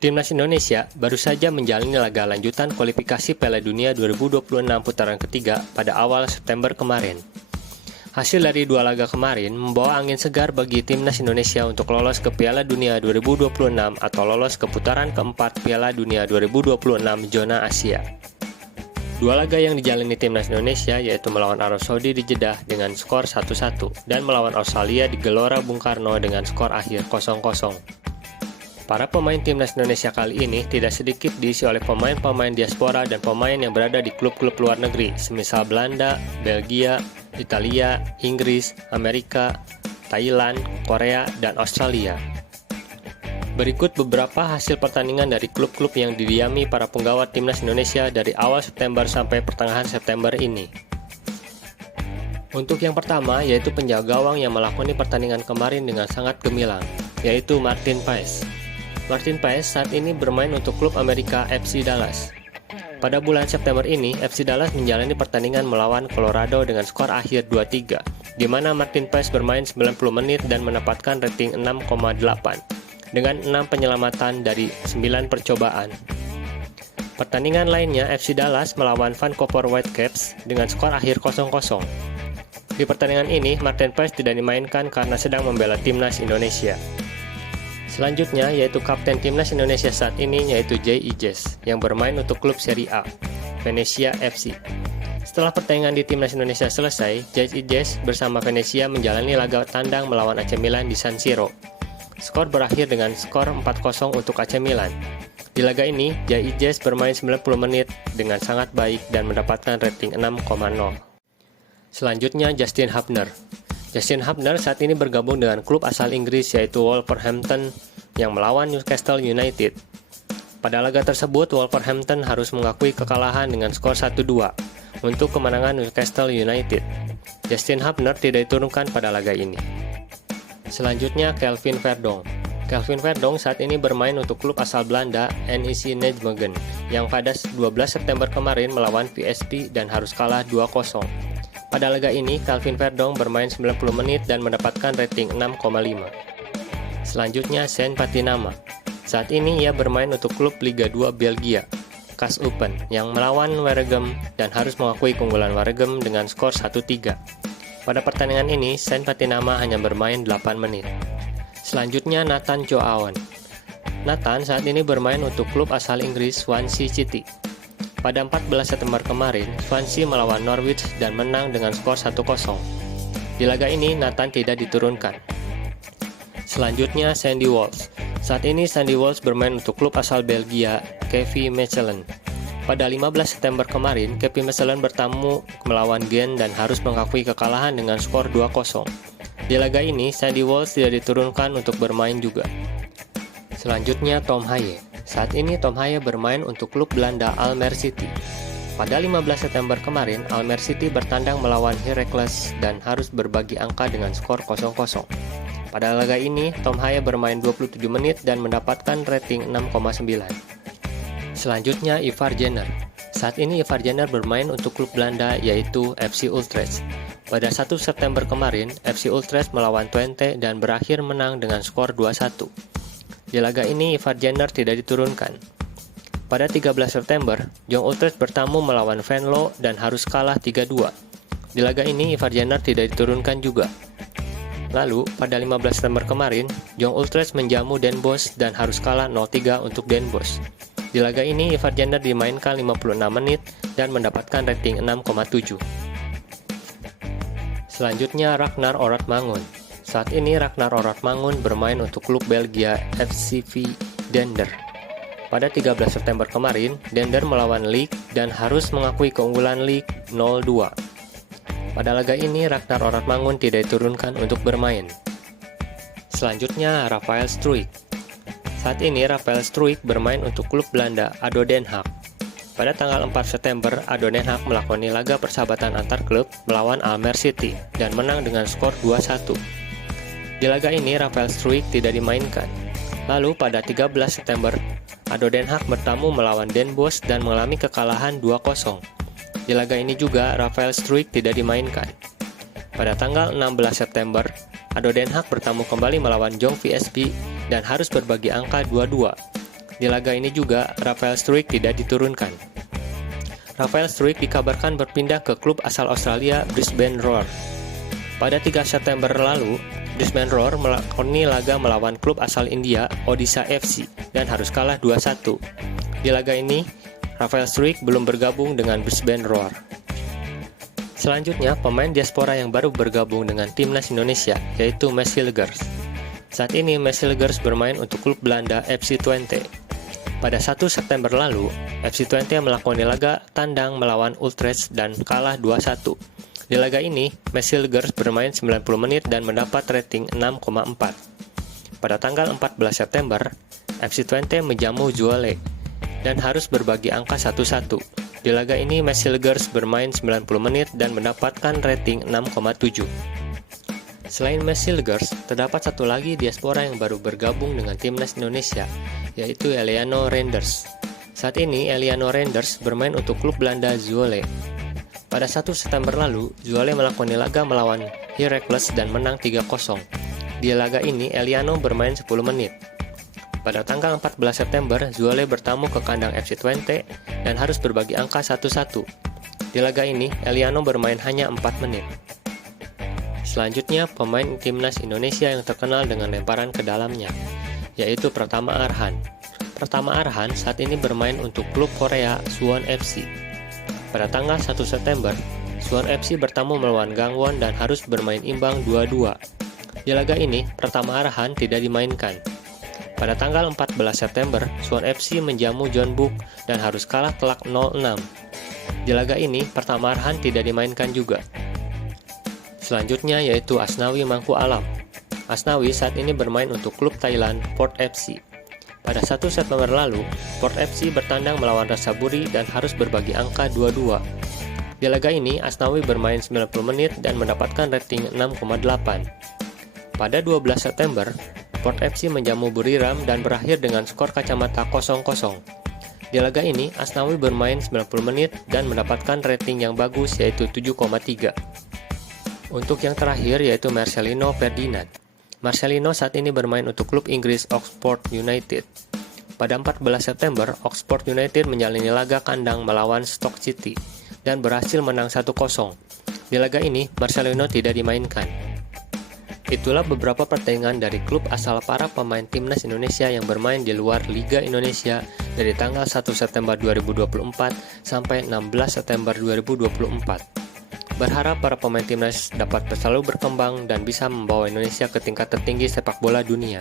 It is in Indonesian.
Timnas Indonesia baru saja menjalani laga lanjutan kualifikasi Piala Dunia 2026 putaran ketiga pada awal September kemarin. Hasil dari dua laga kemarin membawa angin segar bagi Timnas Indonesia untuk lolos ke Piala Dunia 2026 atau lolos ke putaran keempat Piala Dunia 2026 zona Asia. Dua laga yang dijalani Timnas Indonesia yaitu melawan Arab Saudi di Jeddah dengan skor 1-1 dan melawan Australia di Gelora Bung Karno dengan skor akhir 0-0. Para pemain Timnas Indonesia kali ini tidak sedikit diisi oleh pemain-pemain diaspora dan pemain yang berada di klub-klub luar negeri, semisal Belanda, Belgia, Italia, Inggris, Amerika, Thailand, Korea, dan Australia. Berikut beberapa hasil pertandingan dari klub-klub yang didiami para penggawa Timnas Indonesia dari awal September sampai pertengahan September ini. Untuk yang pertama, yaitu penjaga gawang yang melakoni pertandingan kemarin dengan sangat gemilang, yaitu Martin Paes. Martin Paes saat ini bermain untuk klub Amerika FC Dallas. Pada bulan September ini, FC Dallas menjalani pertandingan melawan Colorado dengan skor akhir 2-3, di mana Martin Paes bermain 90 menit dan mendapatkan rating 6,8, dengan 6 penyelamatan dari 9 percobaan. Pertandingan lainnya, FC Dallas melawan Vancouver Whitecaps dengan skor akhir 0-0. Di pertandingan ini, Martin Paes tidak dimainkan karena sedang membela Timnas Indonesia. Selanjutnya yaitu kapten Timnas Indonesia saat ini yaitu J.I. Jess yang bermain untuk klub Serie A, Venezia FC. Setelah pertandingan di Timnas Indonesia selesai, J.I. Jess bersama Venezia menjalani laga tandang melawan AC Milan di San Siro. Skor berakhir dengan skor 4-0 untuk AC Milan. Di laga ini, J.I. Jess bermain 90 menit dengan sangat baik dan mendapatkan rating 6,0. Selanjutnya Justin Hubner. Justin Hubner saat ini bergabung dengan klub asal Inggris yaitu Wolverhampton yang melawan Newcastle United. Pada laga tersebut, Wolverhampton harus mengakui kekalahan dengan skor 1-2 untuk kemenangan Newcastle United. Justin Hubner tidak diturunkan pada laga ini. Selanjutnya Kelvin Verdonk. Kelvin Verdonk saat ini bermain untuk klub asal Belanda NEC Nijmegen yang pada 12 September kemarin melawan PSV dan harus kalah 2-0. Pada laga ini, Kelvin Verdonk bermain 90 menit dan mendapatkan rating 6,5. Selanjutnya, Sean Patinama. Saat ini ia bermain untuk klub Liga 2 Belgia, KAS Open, yang melawan Waregem dan harus mengakui keunggulan Waregem dengan skor 1-3. Pada pertandingan ini, Sean Patinama hanya bermain 8 menit. Selanjutnya, Nathan Joaon. Nathan saat ini bermain untuk klub asal Inggris Swansea City. Pada 14 September kemarin, Swansea melawan Norwich dan menang dengan skor 1-0. Di laga ini, Nathan tidak diturunkan. Selanjutnya, Sandy Walsh. Saat ini, Sandy Walsh bermain untuk klub asal Belgia, KV Mechelen. Pada 15 September kemarin, KV Mechelen bertamu melawan Gent dan harus mengakui kekalahan dengan skor 2-0. Di laga ini, Sandy Walsh tidak diturunkan untuk bermain juga. Selanjutnya, Tom Haye. Saat ini Tom Haye bermain untuk klub Belanda Almere City. Pada 15 September kemarin, Almere City bertandang melawan Heracles dan harus berbagi angka dengan skor 0-0. Pada laga ini, Tom Haye bermain 27 menit dan mendapatkan rating 6,9. Selanjutnya, Ivar Jenner. Saat ini Ivar Jenner bermain untuk klub Belanda yaitu FC Utrecht. Pada 1 September kemarin, FC Utrecht melawan Twente dan berakhir menang dengan skor 2-1. Di laga ini, Ivar Jenner tidak diturunkan. Pada 13 September, Jong Utrecht bertamu melawan Venlo dan harus kalah 3-2. Di laga ini, Ivar Jenner tidak diturunkan juga. Lalu, pada 15 September kemarin, Jong Utrecht menjamu Den Bosch dan harus kalah 0-3 untuk Den Bosch. Di laga ini, Ivar Jenner dimainkan 56 menit dan mendapatkan rating 6,7. Selanjutnya, Ragnar Oratmangun. Saat ini Ragnar Oratmangun bermain untuk klub Belgia FCV Dender. Pada 13 September kemarin, Dender melawan Leek dan harus mengakui keunggulan Leek 0-2. Pada laga ini, Ragnar Oratmangun tidak diturunkan untuk bermain. Selanjutnya, Rafael Struijk. Saat ini, Rafael Struijk bermain untuk klub Belanda ADO Den Haag. Pada tanggal 4 September, ADO Den Haag melakoni laga persahabatan antar klub melawan Almere City dan menang dengan skor 2-1. Di laga ini, Rafael Struijk tidak dimainkan. Lalu pada 13 September, ADO Den Haag bertamu melawan Den Bosch dan mengalami kekalahan 2-0. Di laga ini juga, Rafael Struijk tidak dimainkan. Pada tanggal 16 September, ADO Den Haag bertamu kembali melawan Jong VSB dan harus berbagi angka 2-2. Di laga ini juga, Rafael Struijk tidak diturunkan. Rafael Struijk dikabarkan berpindah ke klub asal Australia Brisbane Roar. Pada 3 September lalu, Brisbane Roar melakoni laga melawan klub asal India Odisha FC dan harus kalah 2-1. Di laga ini, Rafael Struijk belum bergabung dengan Brisbane Roar. Selanjutnya, pemain diaspora yang baru bergabung dengan timnas Indonesia yaitu Mesilgers. Saat ini Mesilgers bermain untuk klub Belanda FC Twente. Pada 1 September lalu, FC Twente melakoni laga tandang melawan Utrecht dan kalah 2-1. Di laga ini, Mesilgers bermain 90 menit dan mendapat rating 6,4. Pada tanggal 14 September, FC Twente menjamu Zwolle dan harus berbagi angka 1-1. Di laga ini, Mesilgers bermain 90 menit dan mendapatkan rating 6,7. Selain Mesilgers, terdapat satu lagi diaspora yang baru bergabung dengan timnas Indonesia, yaitu Eliano Reinders. Saat ini, Eliano Reinders bermain untuk klub Belanda Zwolle. Pada 1 September lalu, Zwolle melakoni laga melawan Heracles dan menang 3-0. Di laga ini, Eliano bermain 10 menit. Pada tanggal 14 September, Zwolle bertamu ke kandang FC Twente dan harus berbagi angka 1-1. Di laga ini, Eliano bermain hanya 4 menit. Selanjutnya, pemain timnas Indonesia yang terkenal dengan lemparan ke dalamnya, yaitu Pratama Arhan. Pratama Arhan saat ini bermain untuk klub Korea Suwon FC. Pada tanggal 1 September, Suwon FC bertamu melawan Gangwon dan harus bermain imbang 2-2. Di laga ini, Pratama Arhan tidak dimainkan. Pada tanggal 14 September, Suwon FC menjamu Jeonbuk dan harus kalah telak 0-6. Di laga ini, Pratama Arhan tidak dimainkan juga. Selanjutnya yaitu Asnawi Mangku Alam. Asnawi saat ini bermain untuk klub Thailand Port FC. Pada 1 September lalu, Port FC bertandang melawan Ratchaburi dan harus berbagi angka 2-2. Di laga ini, Asnawi bermain 90 menit dan mendapatkan rating 6,8. Pada 12 September, Port FC menjamu Buriram dan berakhir dengan skor kacamata 0-0. Di laga ini, Asnawi bermain 90 menit dan mendapatkan rating yang bagus yaitu 7,3. Untuk yang terakhir yaitu Marcelino Ferdinand. Marcelino saat ini bermain untuk klub Inggris Oxford United. Pada 14 September, Oxford United menjalani laga kandang melawan Stoke City dan berhasil menang 1-0. Di laga ini, Marcelino tidak dimainkan. Itulah beberapa pertandingan dari klub asal para pemain timnas Indonesia yang bermain di luar Liga Indonesia dari tanggal 1 September 2024 sampai 16 September 2024. Berharap para pemain timnas dapat selalu berkembang dan bisa membawa Indonesia ke tingkat tertinggi sepak bola dunia.